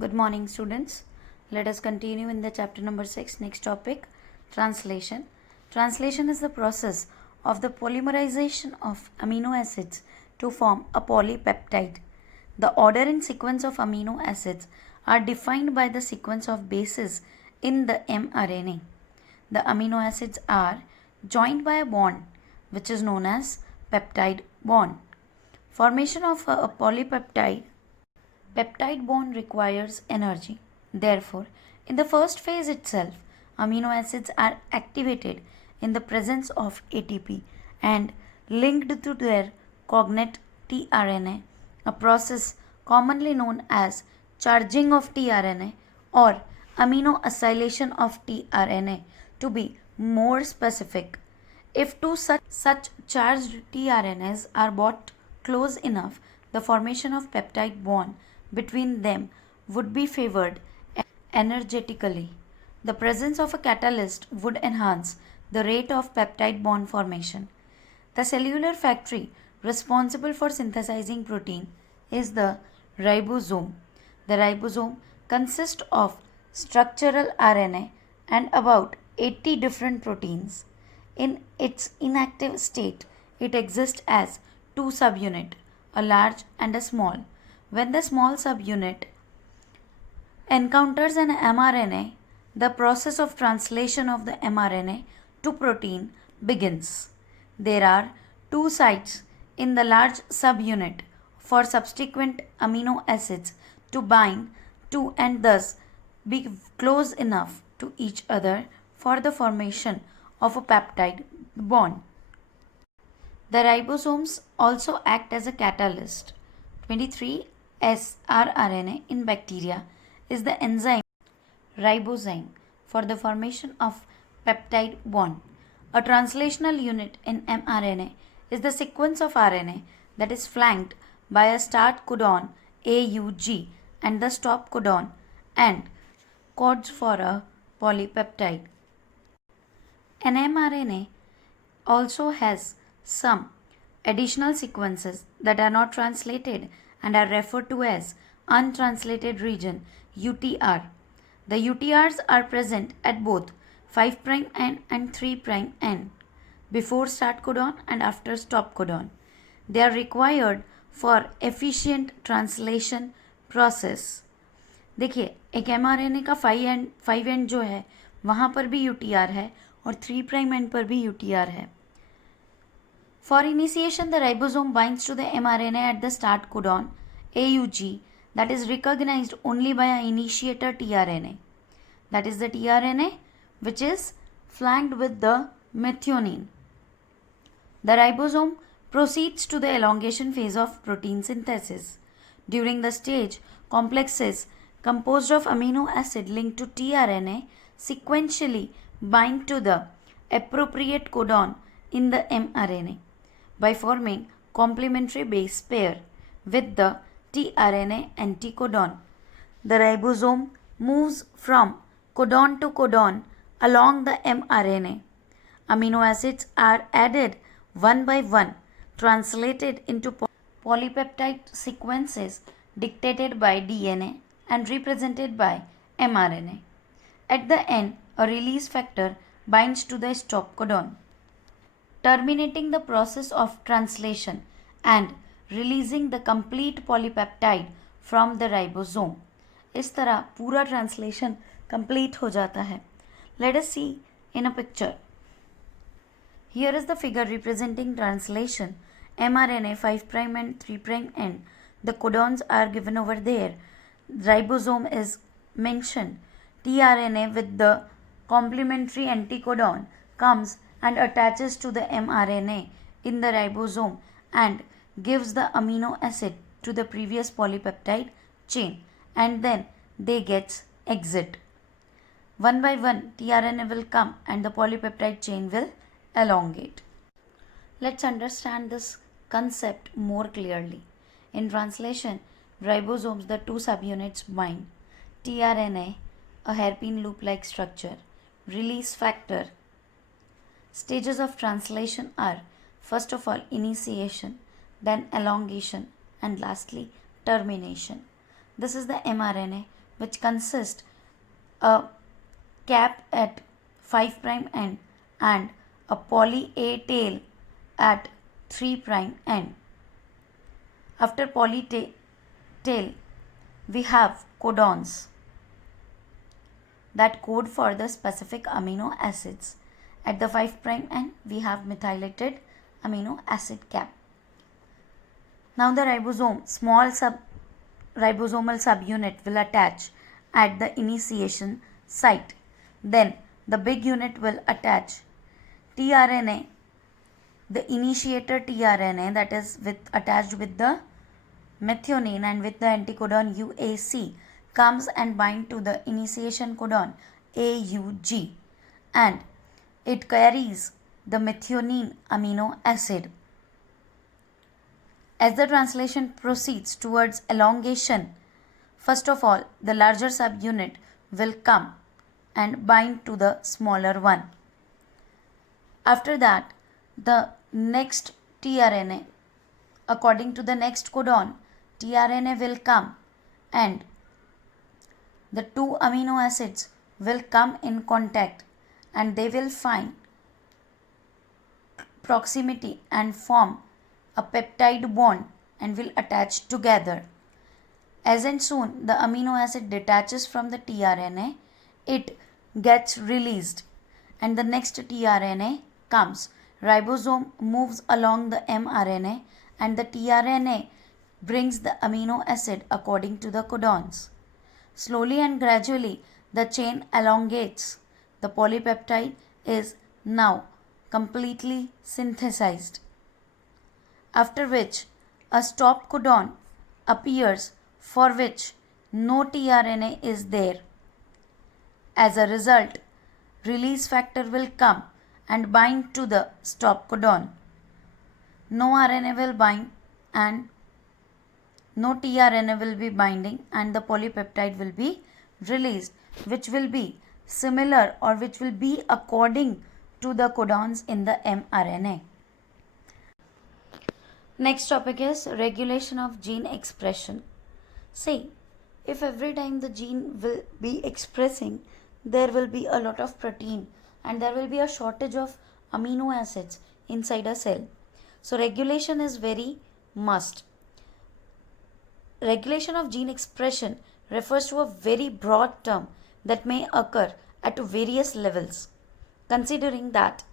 Good morning, students. Let us continue in the chapter number 6. Next topic, translation. Translation is the process of the polymerization of amino acids to form a polypeptide. The order and sequence of amino acids are defined by the sequence of bases in the mRNA. The amino acids are joined by a bond which is known as peptide bond. Formation of a polypeptide peptide bond requires energy. Therefore, in the first phase itself, amino acids are activated in the presence of ATP and linked to their cognate tRNA, a process commonly known as charging of tRNA or amino acylation of tRNA to be more specific. If two such charged tRNAs are brought close enough, the formation of peptide bond between them would be favored energetically. The presence of a catalyst would enhance the rate of peptide bond formation. The cellular factory responsible for synthesizing protein is the ribosome. The ribosome consists of structural RNA and about 80 different proteins. In its inactive state, it exists as two subunits, a large and a small. When the small subunit encounters an mRNA, the process of translation of the mRNA to protein begins. There are two sites in the large subunit for subsequent amino acids to bind to and thus be close enough to each other for the formation of a peptide bond. The ribosomes also act as a catalyst. 23 srRNA in bacteria is the enzyme ribosome for the formation of peptide bond. A translational unit in mRNA is the sequence of RNA that is flanked by a start codon AUG and the stop codon and codes for a polypeptide. An mRNA also has some additional sequences that are not translated and are referred to as untranslated region UTR. The UTRs are present at both 5' end and 3' end before start codon and after stop codon. They are required for efficient translation process. देखिए एक mRNA का 5 and जो है वहाँ पर भी UTR है और 3' एंड पर भी UTR है. For initiation, the ribosome binds to the mRNA at the start codon AUG that is recognized only by an initiator tRNA. That is the tRNA which is flanked with the methionine. The ribosome proceeds to the elongation phase of protein synthesis. During the stage, complexes composed of amino acid linked to tRNA sequentially bind to the appropriate codon in the mRNA by forming complementary base pair with the tRNA anticodon. The ribosome moves from codon to codon along the mRNA. Amino acids are added one by one, translated into polypeptide sequences dictated by DNA and represented by mRNA. At the end, a release factor binds to the stop codon, terminating the process of translation and releasing the complete polypeptide from the ribosome. इस तरह पूरा translation complete हो जाता है. Let us see in a picture. Here is the figure representing translation. mRNA 5' and 3' end. The codons are given over there. Ribosome is mentioned. tRNA with the complementary anticodon comes and attaches to the mRNA in the ribosome and gives the amino acid to the previous polypeptide chain, and then they get exit. One by one tRNA will come and the polypeptide chain will elongate. Let's understand this concept more clearly. In translation, ribosomes, the two subunits bind. tRNA, a hairpin loop-like structure. Release factor. Stages of translation are first of all initiation, then elongation, and lastly termination. This is the mRNA which consists a cap at 5' end and a poly A tail at 3' end. After poly tail, we have codons that code for the specific amino acids. At the 5' end, we have methylated amino acid cap. Now the ribosome, ribosomal subunit will attach at the initiation site. Then the big unit will attach tRNA, the initiator tRNA, that is attached with the methionine and with the anticodon UAC, comes and bind to the initiation codon AUG, and it carries the methionine amino acid. As the translation proceeds towards elongation, first of all, the larger subunit will come and bind to the smaller one. After that, the next tRNA, according to the next codon, tRNA will come and the two amino acids will come in contact and they will find proximity and form a peptide bond and will attach together. As and soon the amino acid detaches from the tRNA, it gets released and the next tRNA comes. Ribosome moves along the mRNA and the tRNA brings the amino acid according to the codons. Slowly and gradually the chain elongates. The polypeptide is now completely synthesized. After which a stop codon appears for which no tRNA is there. As a result, release factor will come and bind to the stop codon. No RNA will bind and no tRNA will be binding and the polypeptide will be released, which will be similar or which will be according to the codons in the mRNA. Next topic is regulation of gene expression. See, if every time the gene will be expressing, there will be a lot of protein and there will be a shortage of amino acids inside a cell. So regulation is very must. Regulation of gene expression refers to a very broad term that may occur at various levels. Considering that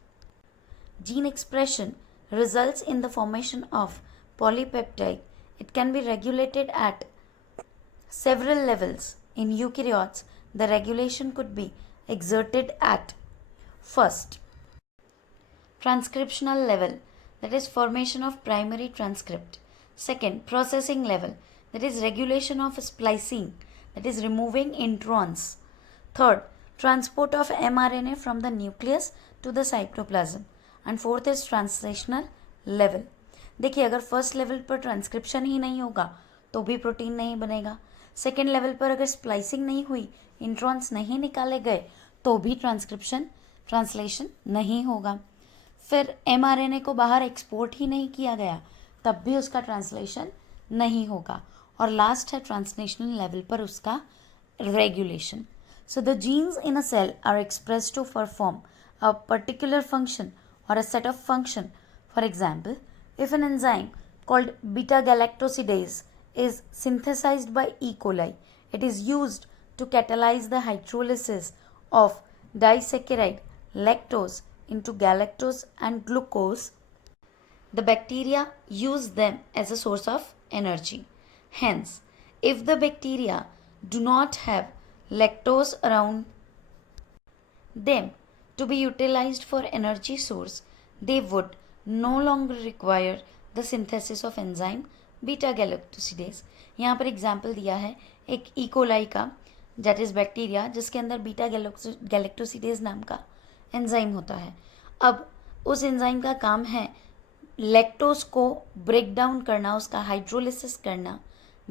gene expression results in the formation of polypeptide, it can be regulated at several levels. In eukaryotes, the regulation could be exerted at first, transcriptional level, that is formation of primary transcript. Second, processing level, that is regulation of splicing, that is removing introns. Third, transport of mRNA from the nucleus to the cytoplasm. And fourth is translational level. देखिए, अगर first level पर transcription ही नहीं होगा तो भी protein नहीं बनेगा. Second level पर अगर स्प्लाइसिंग नहीं हुई, इंट्रॉन्स नहीं निकाले गए, तो भी ट्रांसलेशन नहीं होगा. फिर mRNA को बाहर एक्सपोर्ट ही नहीं किया गया, तब भी उसका ट्रांसलेशन नहीं होगा. और लास्ट है ट्रांसलेशनल लेवल पर उसका regulation. So the genes in a cell are expressed to perform a particular function or a set of function. For example, if an enzyme called beta-galactosidase is synthesized by E. coli, it is used to catalyze the hydrolysis of disaccharide lactose into galactose and glucose. The bacteria use them as a source of energy. Hence, if the bacteria do not have lactose around them to be utilized for energy source, they would no longer require the synthesis of enzyme beta-galactosidase. यहाँ पर example दिया है एक E coli का, that is bacteria, जिसके अंदर beta galactosidase नाम का एंजाइम होता है. अब उस एंजाइम का काम है लैक्टोज को ब्रेक डाउन करना, उसका हाइड्रोलिसिस करना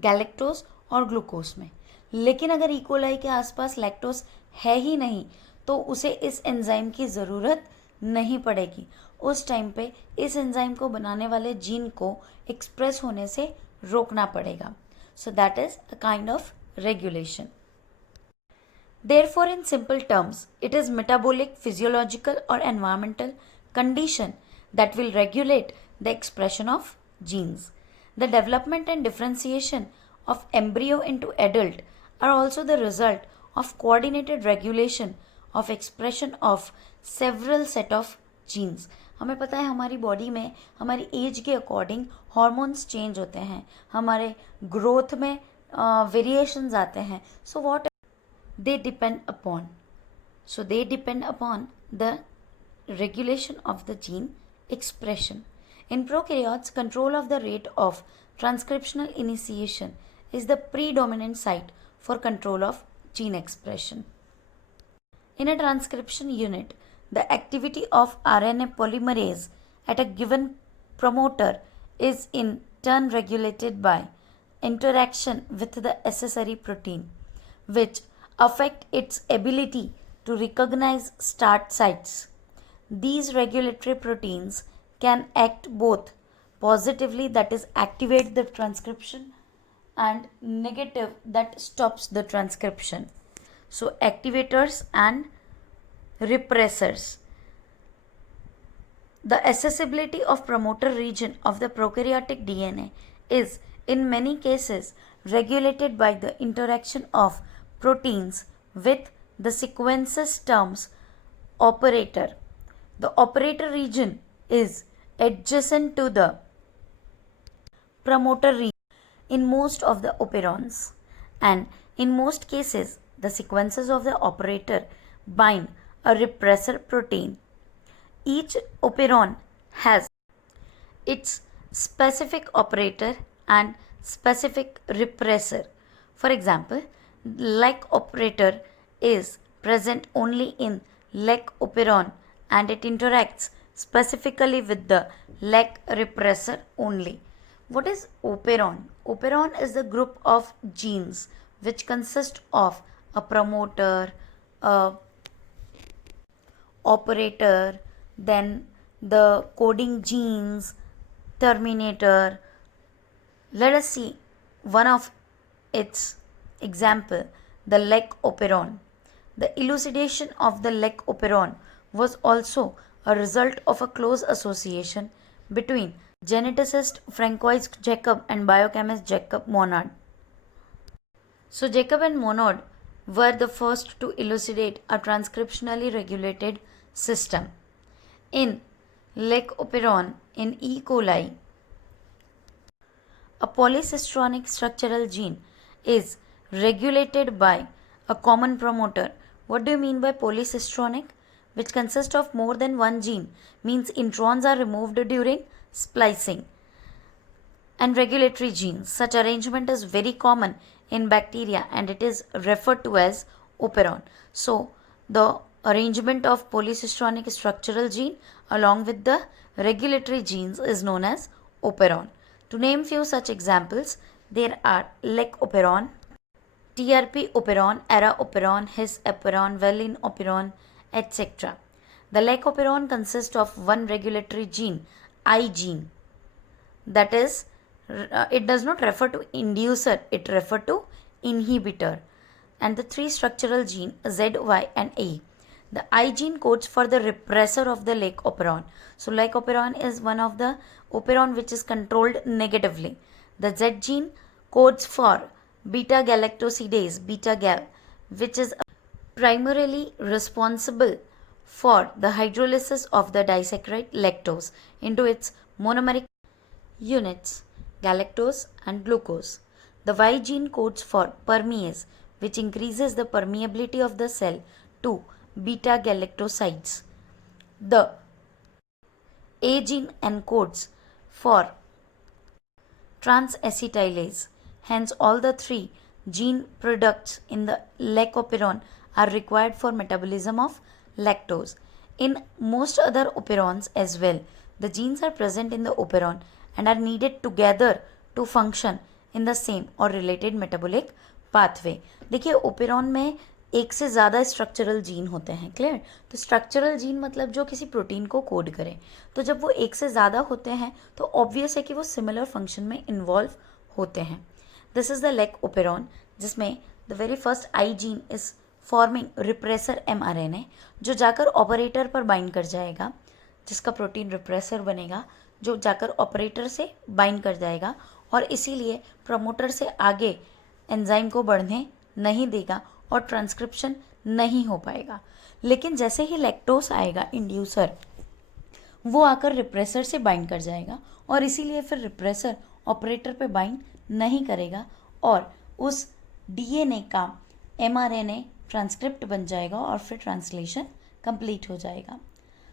गैलेक्टोज और ग्लूकोज में. लेकिन अगर इकोलाई के आसपास लैक्टोज है ही नहीं तो उसे इस एंजाइम की ज़रूरत नहीं पड़ेगी. उस टाइम पे इस एंजाइम को बनाने वाले जीन को एक्सप्रेस होने से रोकना पड़ेगा. So that is a kind of regulation. Therefore, in simple terms, it is metabolic, physiological or environmental condition that will regulate the expression of genes. The development and differentiation of embryo into adult are also the result of coordinated regulation of expression of several set of genes. हमें पता है हमारी body में हमारी as के according hormones change होते हैं, हमारे ग्रोथ में वेरिएशंस आते हैं. So what they depend upon. So they depend upon the regulation of the gene expression. In prokaryotes, control of the rate of transcriptional initiation is the predominant site for control of gene expression. In a transcription unit, the activity of RNA polymerase at a given promoter is in turn regulated by interaction with the accessory protein, which affect its ability to recognize start sites. These regulatory proteins can act both positively, that is activate the transcription, and negative, that stops the transcription. So activators and repressors. The accessibility of promoter region of the prokaryotic DNA is in many cases regulated by the interaction of proteins with the sequences terms operator. The operator region is adjacent to the promoter region in most of the operons, and in most cases the sequences of the operator bind a repressor protein. Each operon has its specific operator and specific repressor. For example, like operator is present only in like operon and it interacts specifically with the like repressor only. What is operon? Operon is the group of genes which consist of a promoter, a operator, then the coding genes, terminator. Let us see one of its example, the leg operon. The elucidation of the leg operon was also a result of a close association between geneticist Francois Jacob and biochemist Jacob Monod. So Jacob and Monod were the first to elucidate a transcriptionally regulated system. In leg operon in E. coli, a polycistronic structural gene is regulated by a common promoter. What do you mean by polycistronic? Which consists of more than one gene, means introns are removed during splicing. And regulatory genes. Such arrangement is very common in bacteria and it is referred to as operon. So the arrangement of polycistronic structural gene along with the regulatory genes is known as operon. To name few such examples, there are leg operon, TRP operon, ERA operon, His operon, Valin operon, etc. The leg operon consists of one regulatory gene, I gene. That is, it does not refer to inducer, it refers to inhibitor. And the three structural gene Z, Y and A. The I gene codes for the repressor of the leg operon. So leg operon is one of the operon which is controlled negatively. The Z gene codes for beta galactosidase, beta gal, which is primarily responsible for the hydrolysis of the disaccharide lactose into its monomeric units, galactose and glucose. The Y gene codes for permease, which increases the permeability of the cell to beta galactosides. The A gene encodes for transacetylase. Hence, all the three gene products in the leg operon are required for metabolism of lactose. In most other operons as well, the genes are present in the operon and are needed together to function in the same or related metabolic pathway. देखिए operon में एक से ज़्यादा structural gene होते हैं, clear. तो structural gene मतलब जो किसी प्रोटीन को कोड करे. तो जब वो एक से ज़्यादा होते हैं तो ऑब्वियस है कि वो सिमिलर फंक्शन में इन्वॉल्व होते हैं. This is the lac operon जिसमें the very first I gene is forming repressor mRNA, जो जाकर ऑपरेटर पर बाइंड कर जाएगा, जिसका प्रोटीन रिप्रेसर बनेगा, जो जाकर ऑपरेटर से बाइंड कर जाएगा और इसीलिए प्रमोटर से आगे एंजाइम को बढ़ने नहीं देगा और ट्रांसक्रिप्शन नहीं हो पाएगा। लेकिन जैसे ही लैक्टोस आएगा इंड्यूसर, वो आकर रिप्रेसर से बाइंड कर जाएगा और इसीलिए फिर रिप्रेसर ऑपरेटर पे बाइंड नहीं करेगा और उस डीएनए का mRNA ट्रांसक्रिप्ट बन जाएगा और फिर ट्रांसलेशन कंप्लीट हो जाएगा।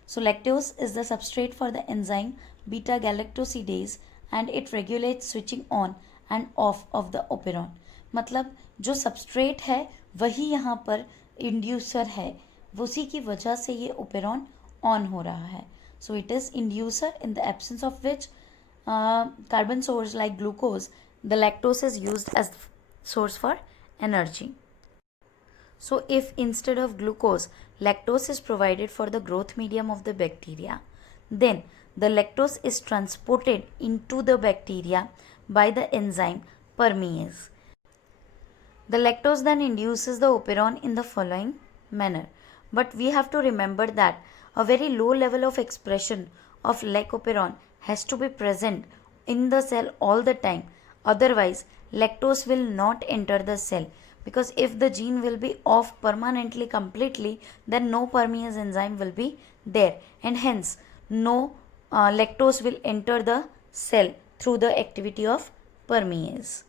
So lactose is the substrate for the enzyme beta galactosidase and it regulates switching on and off of the operon. मतलब जो सबस्ट्रेट है वही यहाँ पर इंड्यूसर है, उसी की वजह से ये ओपेरॉन ऑन हो रहा है. So it is inducer in the absence of which carbon source like glucose, the lactose is used as source for energy. So if instead of glucose, lactose is provided for the growth medium of the bacteria, then the lactose is transported into the bacteria by the enzyme permease. The lactose then induces the operon in the following manner. But we have to remember that a very low level of expression of lac operon has to be present in the cell all the time. Otherwise, lactose will not enter the cell. Because if the gene will be off permanently completely, then no permease enzyme will be there and hence no lactose will enter the cell through the activity of permease.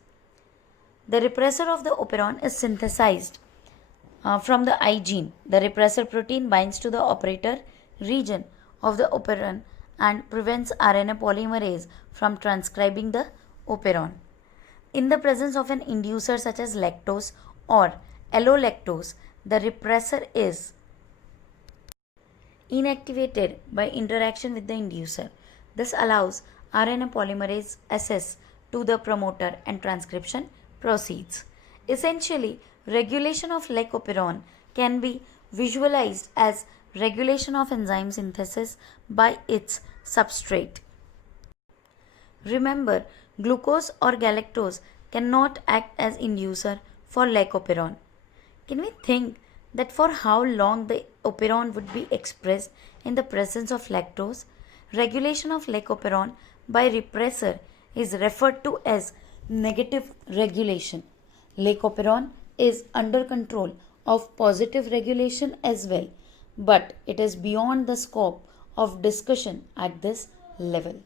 The repressor of the operon is synthesized from the I gene. The repressor protein binds to the operator region of the operon and prevents RNA polymerase from transcribing the operon. In the presence of an inducer such as lactose or allolactose, the repressor is inactivated by interaction with the inducer. This allows RNA polymerase access to the promoter and transcription proceeds. Essentially, regulation of lac operon can be visualized as regulation of enzyme synthesis by its substrate. Remember, glucose or galactose cannot act as inducer for lac operon. Can we think that for how long the operon would be expressed in the presence of lactose? Regulation of lac operon by repressor is referred to as negative regulation. Lac operon is under control of positive regulation as well, but it is beyond the scope of discussion at this level.